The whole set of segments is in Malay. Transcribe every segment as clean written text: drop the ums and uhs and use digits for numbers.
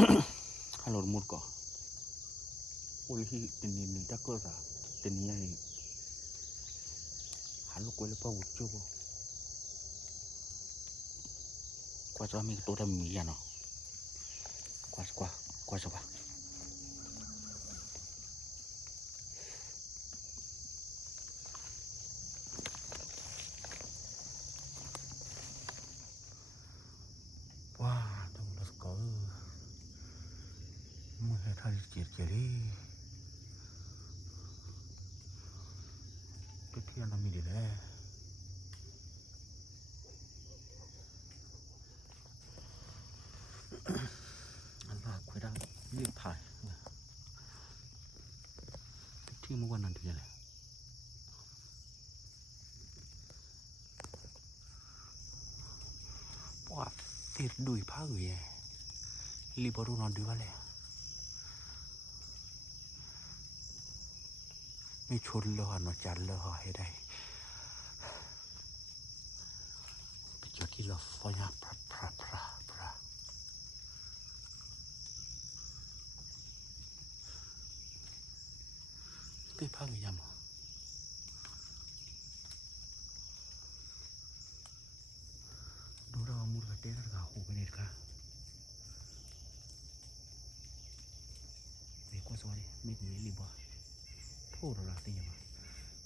Halor murko. Ulihi ini takosa. Tenia ini. Halu kuele pa ucubo. Kuasa kami ketua mi ya no. Kuasa apa? Wah, tunggu las kau. Mungkin hari kiri. Ketia nami dia. Allah kuida ni thai. Ketia mungkin nanti dia. Wah, dui pagu ya. Libaru nanti balik. ไม่ชนเลยหนอจันเลยให้ได้ไปจุดที่เราไฟพระตีพังยำดูเราหมุดกระเตะกับหูกันนี่ค่ะเด็กก็สวยไม่ถึงรีบโทษเราตีอย่าง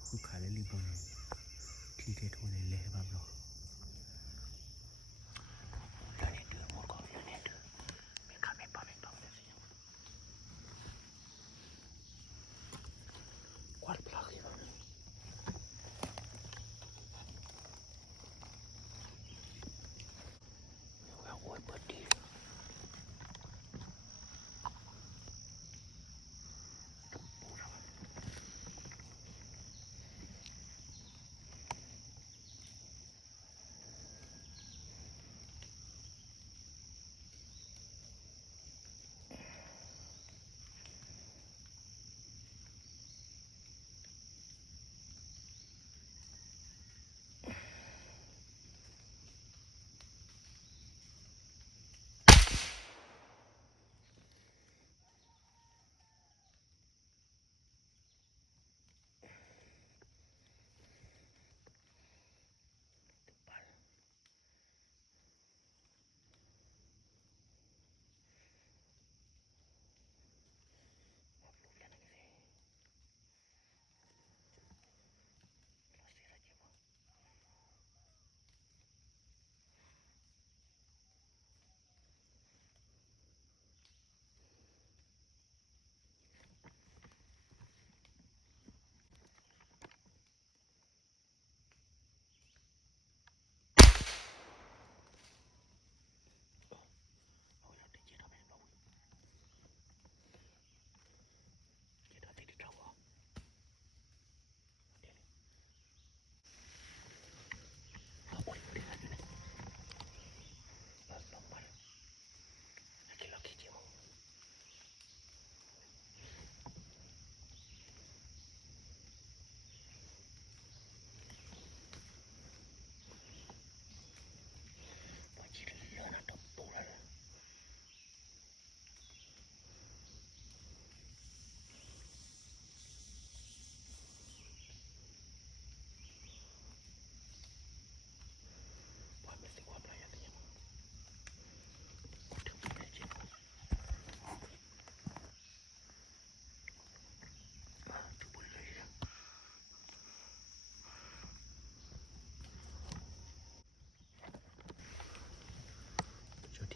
คือขายได้รีบที่เทโทเลยเลยบ้างหรอ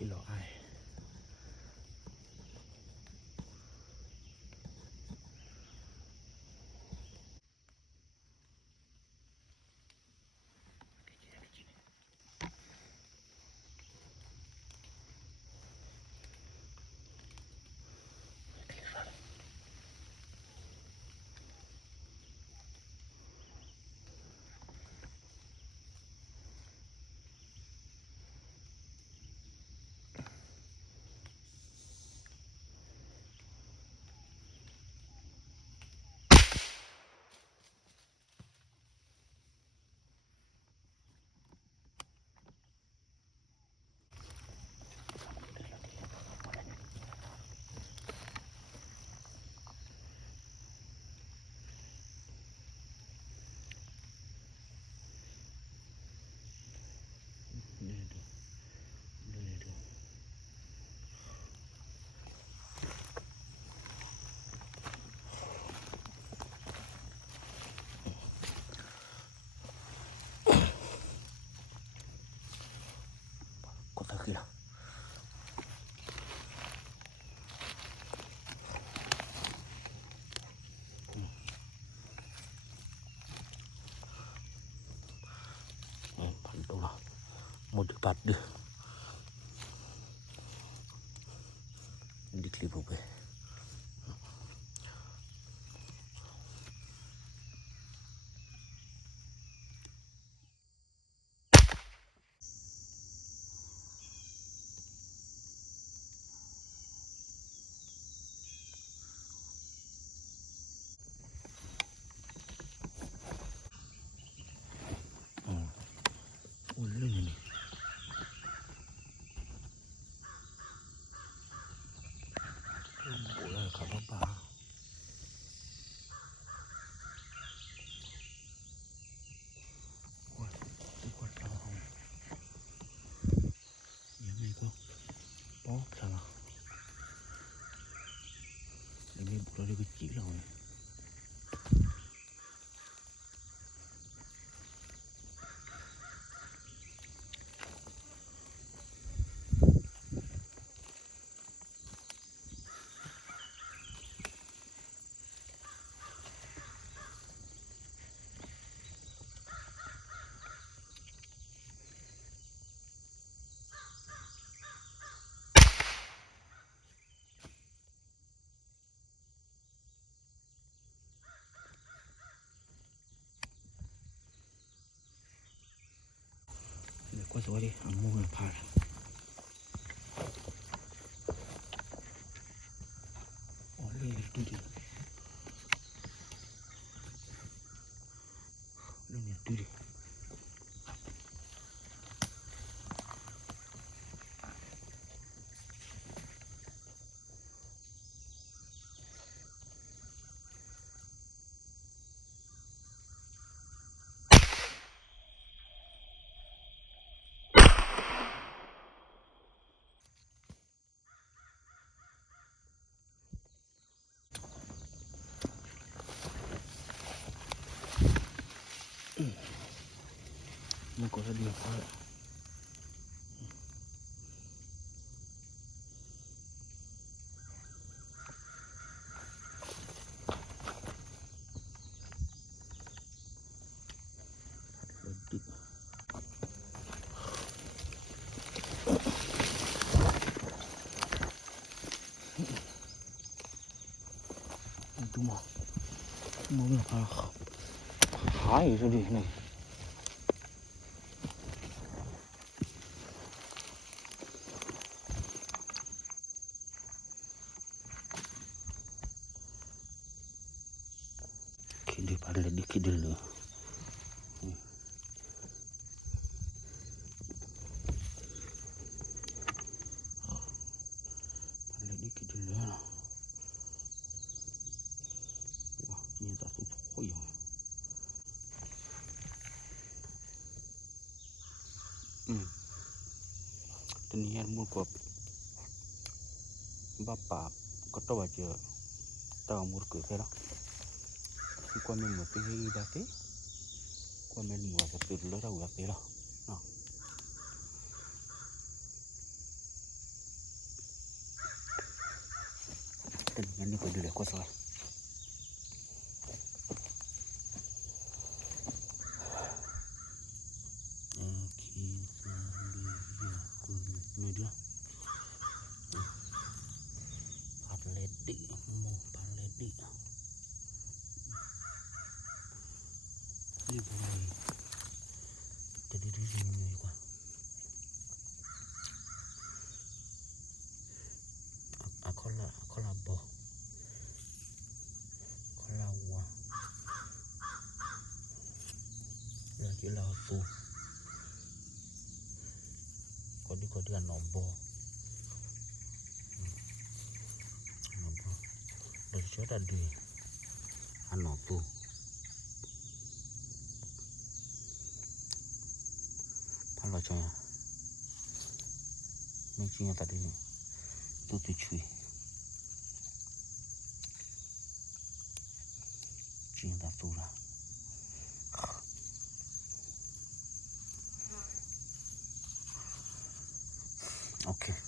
ที่เราไอ thật khi nào bạn đâu nào một đứa bạn đưa đi clip về ôi lên này bộ là cả bà ôi cái quạt đau không nhớ này không bó sao nào để mình bộ ra cái chỉ rồi để qua rồi đi mua một phà ôi lên đi lên đi nó có ra đi phà đúng không mua một phà hái ra đi này kiri pada dikit dulu pada dikit dulu wah ini tak suka ya Tenian murkop bapak kata aja tahu murkop kira komen mau pergi berarti komen mau ada perlu tahu apa lah nah tenian ni kau dulu kau salah ini boleh jadi di sini kan aku lah boh aku lah wah lagi lah tu kodi nombo dari siapa tadi anu tu kalau caya mungkin tadi tu cuy cinta tu lah Okay.